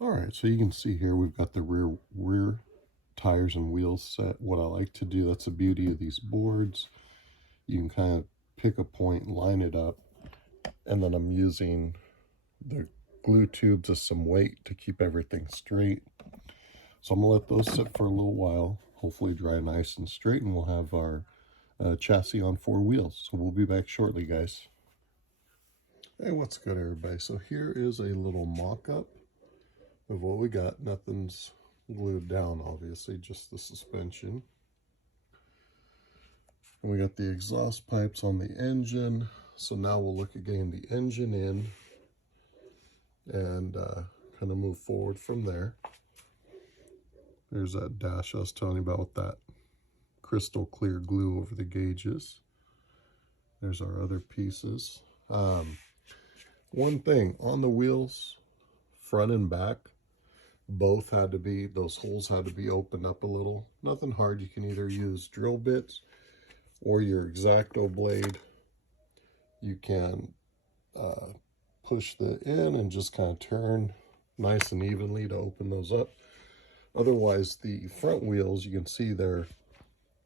All right, so you can see here we've got the rear tires and wheels set. What I like to do, that's the beauty of these boards. You can kind of pick a point, line it up, and then I'm using the glue tubes as some weight to keep everything straight. So I'm gonna let those sit for a little while, hopefully dry nice and straight, and we'll have our chassis on 4 wheels. So we'll be back shortly, guys. Hey, what's good, everybody? So here is a little mock-up of what we got. Nothing's glued down, obviously, just the suspension. And we got the exhaust pipes on the engine. So now we'll look at getting the engine in and kind of move forward from there. There's that dash I was telling you about with that crystal clear glue over the gauges. There's our other pieces. One thing on the wheels, front and back, both had to be, those holes had to be opened up a little. Nothing hard. You can either use drill bits or your X-Acto blade. You can push the in and just kind of turn nice and evenly to open those up. Otherwise, the front wheels, you can see they're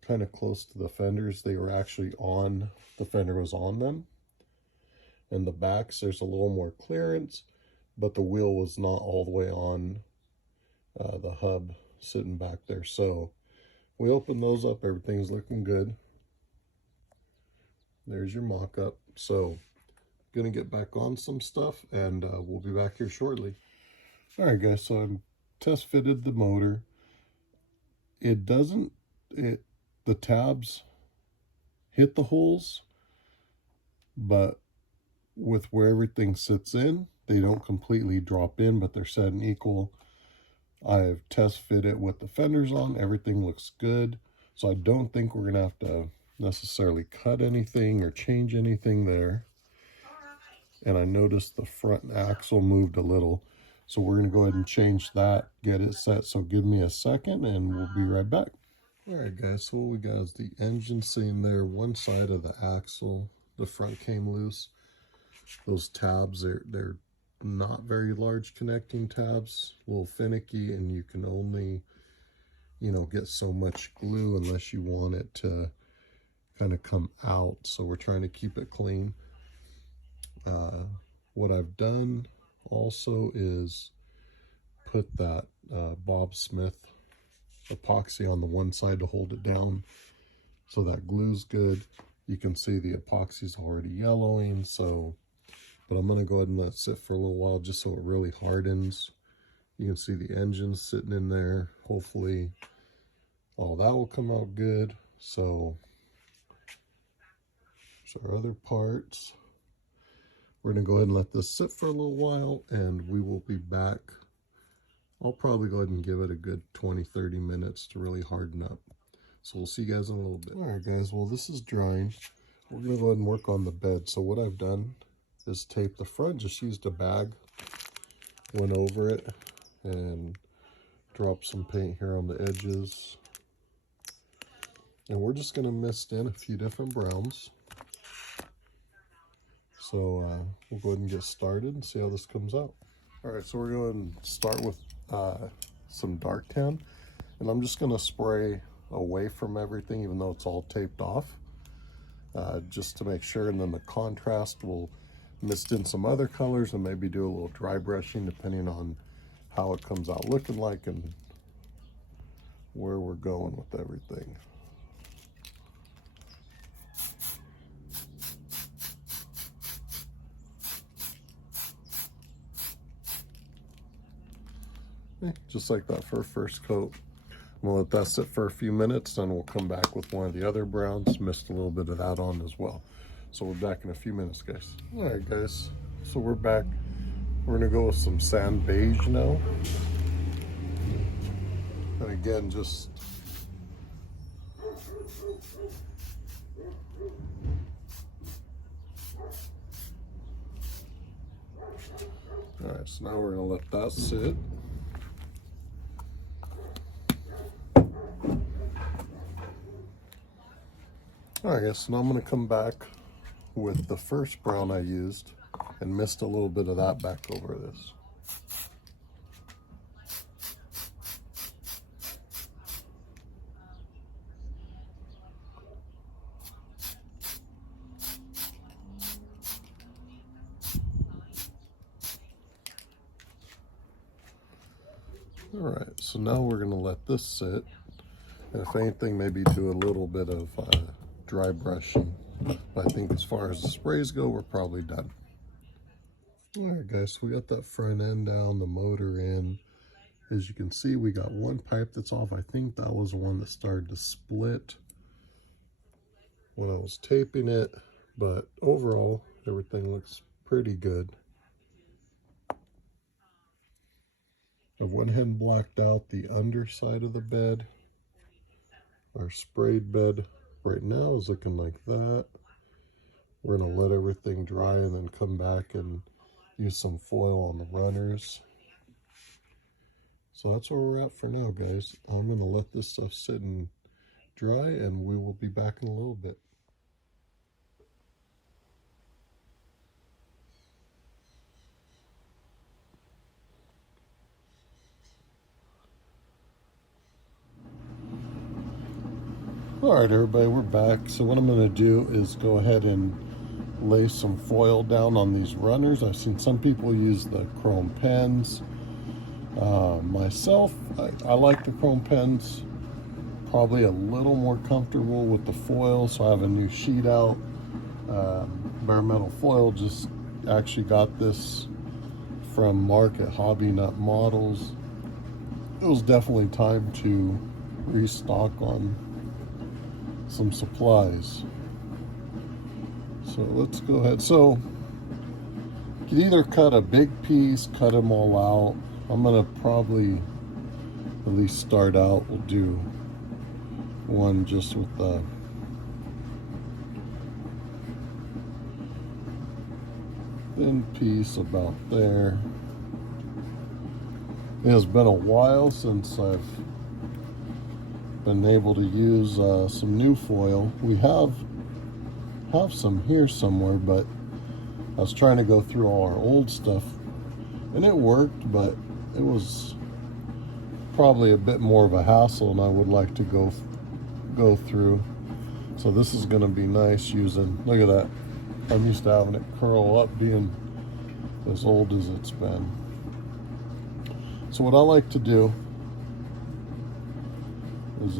kind of close to the fenders. They were actually on, the fender was on them. And the backs, there's a little more clearance, but the wheel was not all the way on the hub sitting back there. So we opened those up, everything's looking good. There's your mock-up. So gonna get back on some stuff, and we'll be back here shortly. All right, guys, so I'm test fitted the motor. It doesn't, the tabs hit the holes, but with where everything sits in, they don't completely drop in, but they're set and equal. I've test fit it with the fenders on. Everything looks good. So I don't think we're gonna have to necessarily cut anything or change anything there. And I noticed the front axle moved a little. So we're gonna go ahead and change that, get it set. So give me a second and we'll be right back. All right, guys, so what we got is the engine sitting there. One side of the axle, the front came loose. Those tabs, they're not very large connecting tabs, a little finicky, and you can only, you know, get so much glue unless you want it to kind of come out. So we're trying to keep it clean. What I've done also is put that Bob Smith epoxy on the one side to hold it down, so that glue's good. You can see the epoxy's already yellowing, so, but I'm going to go ahead and let it sit for a little while just so it really hardens. You can see the engine sitting in there. Hopefully all that will come out good. So our other parts. We're going to go ahead and let this sit for a little while, and we will be back. I'll probably go ahead and give it a good 20-30 minutes to really harden up. So we'll see you guys in a little bit. All right, guys, well, this is drying. We're going to go ahead and work on the bed. So what I've done is tape the front, just used a bag, went over it, and dropped some paint here on the edges. And we're just going to mist in a few different browns. So we'll go ahead and get started and see how this comes out. All right, so we're going to start with some dark tan, and I'm just going to spray away from everything, even though it's all taped off, just to make sure. And then the contrast, will mist in some other colors and maybe do a little dry brushing depending on how it comes out looking like and where we're going with everything. Just like that for a first coat. We'll let that sit for a few minutes, then we'll come back with one of the other browns, mist a little bit of that on as well. So we're back in a few minutes, guys. All right, guys, so we're back. We're gonna go with some sand beige now. And again, just all right, so now we're gonna let that sit. All right, guys, so now I'm gonna come back with the first brown I used and mist a little bit of that back over this. All right, so now we're gonna let this sit. And if anything, maybe do a little bit of dry brushing. But I think as far as the sprays go, we're probably done. All right, guys, so we got that front end down, the motor in. As you can see, we got one pipe that's off. I think that was the one that started to split when I was taping it. But overall, everything looks pretty good. I've went ahead and blacked out the underside of the bed. Our sprayed bed right now is looking like that. We're going to let everything dry and then come back and use some foil on the runners. So that's where we're at for now, guys. I'm going to let this stuff sit and dry, and we will be back in a little bit. All right, everybody, we're back. So what I'm going to do is go ahead and lay some foil down on these runners. I've seen some people use the chrome pens. Myself, I like the chrome pens. Probably a little more comfortable with the foil, so I have a new sheet out. Bare metal foil, just actually got this from Mark at Hobbynut Models. It was definitely time to restock on some supplies. So let's go ahead. So you can either cut a big piece, cut them all out. I'm gonna probably at least start out. We'll do one just with the thin piece about there. It has been a while since I've been able to use some new foil. We have some here somewhere, but I was trying to go through all our old stuff, and it worked, but it was probably a bit more of a hassle, and I would like to go through. So this is going to be nice using. Look at that. I'm used to having it curl up, being as old as it's been. So what I like to do is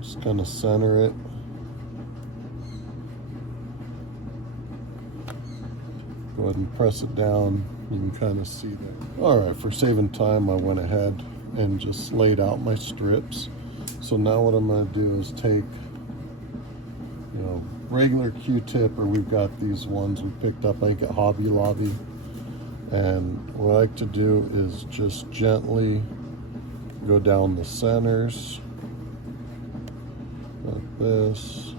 just kind of center it. Go ahead and press it down. You can kind of see that. All right, for saving time, I went ahead and just laid out my strips. So now what I'm going to do is take, regular Q-tip, or we've got these ones we picked up, I think, at Hobby Lobby. And what I like to do is just gently go down the centers like this.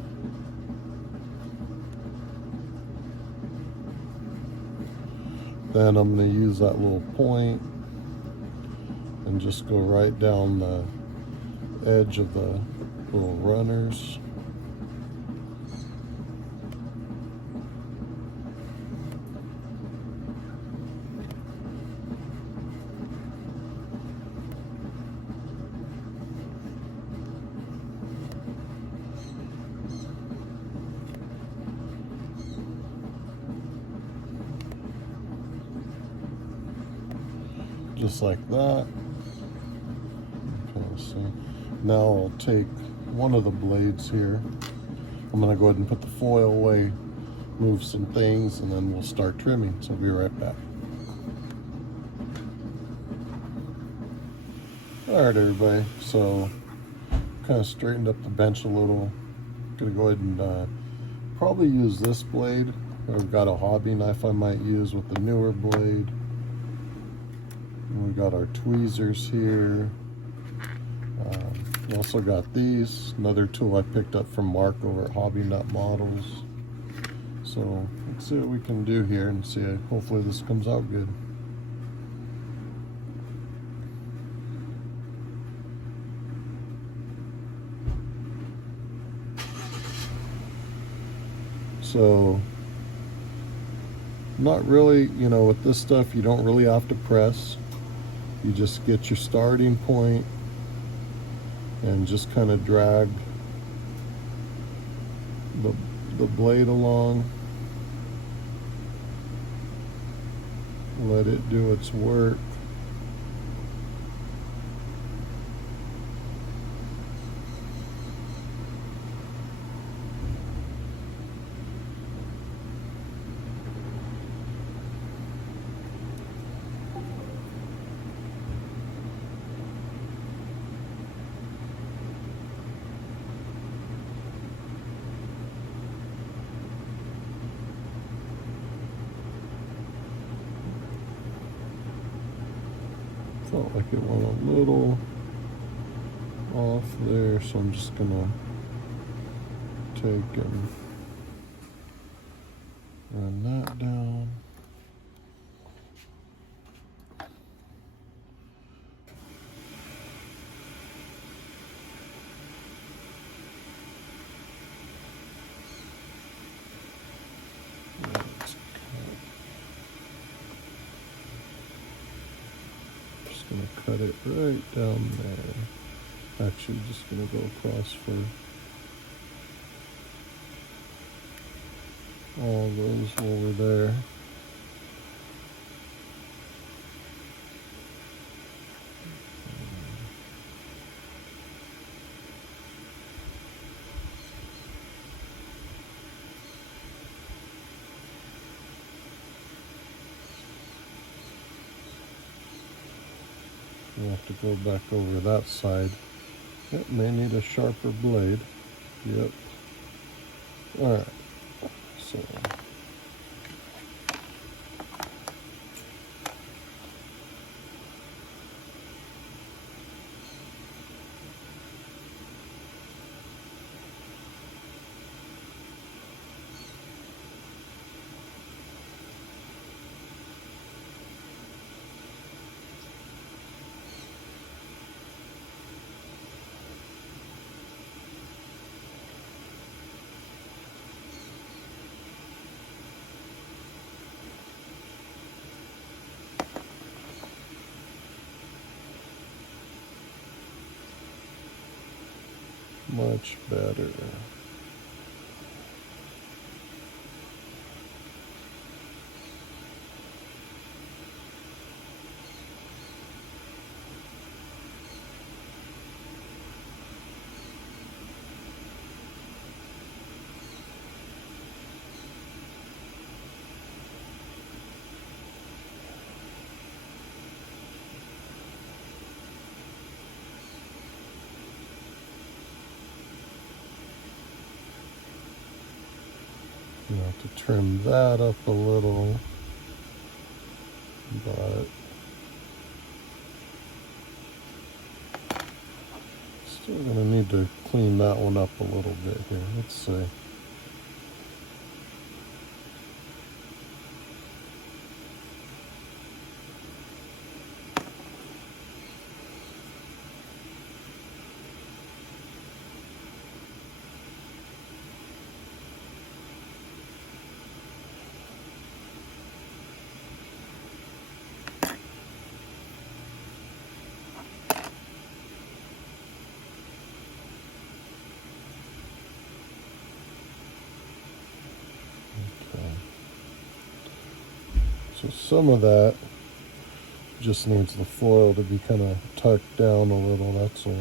Then I'm going to use that little point and just go right down the edge of the little runners. Just like that. Okay, so now I'll take one of the blades here. I'm going to go ahead and put the foil away, move some things, and then we'll start trimming. So I'll be right back. All right, everybody. So kind of straightened up the bench a little. Gonna go ahead and probably use this blade. I've got a hobby knife I might use with the newer blade. We got our tweezers here. Also got these, another tool I picked up from Mark over at Hobbynut Models. So let's see what we can do here and see. Hopefully this comes out good. So not really, with this stuff you don't really have to press. You just get your starting point and just kind of drag the blade along. Let it do its work. Felt like it went a little off there, so I'm just gonna take and run that down. Just gonna cut it right down there. Actually, just gonna go across for all those over there. We'll have to go back over that side. Yep, may need a sharper blade. Yep. Alright, so much better. You have to trim that up a little, but still gonna need to clean that one up a little bit here. Let's see. So some of that just needs the foil to be kind of tucked down a little, that's all.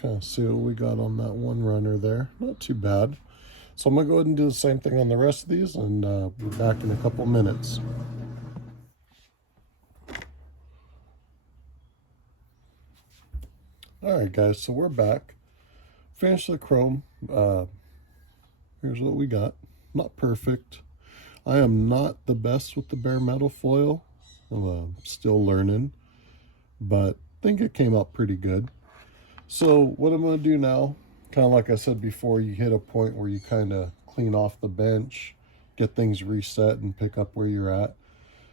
Kind of see what we got on that one runner there. Not too bad. So I'm going to go ahead and do the same thing on the rest of these, and be back in a couple minutes. Alright guys, so we're back. Finished the chrome. Here's what we got. Not perfect. I am not the best with the bare metal foil. I'm still learning, but I think it came out pretty good. So what I'm going to do now, kind of like I said before, you hit a point where you kind of clean off the bench, get things reset and pick up where you're at.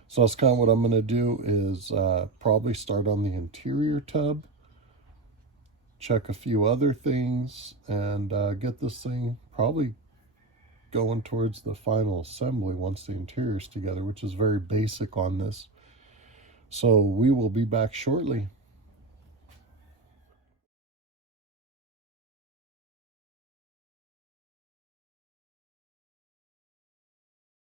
So that's kind of what I'm going to do is probably start on the interior tub, check a few other things, and get this thing probably going towards the final assembly once the interior's together, which is very basic on this. So we will be back shortly.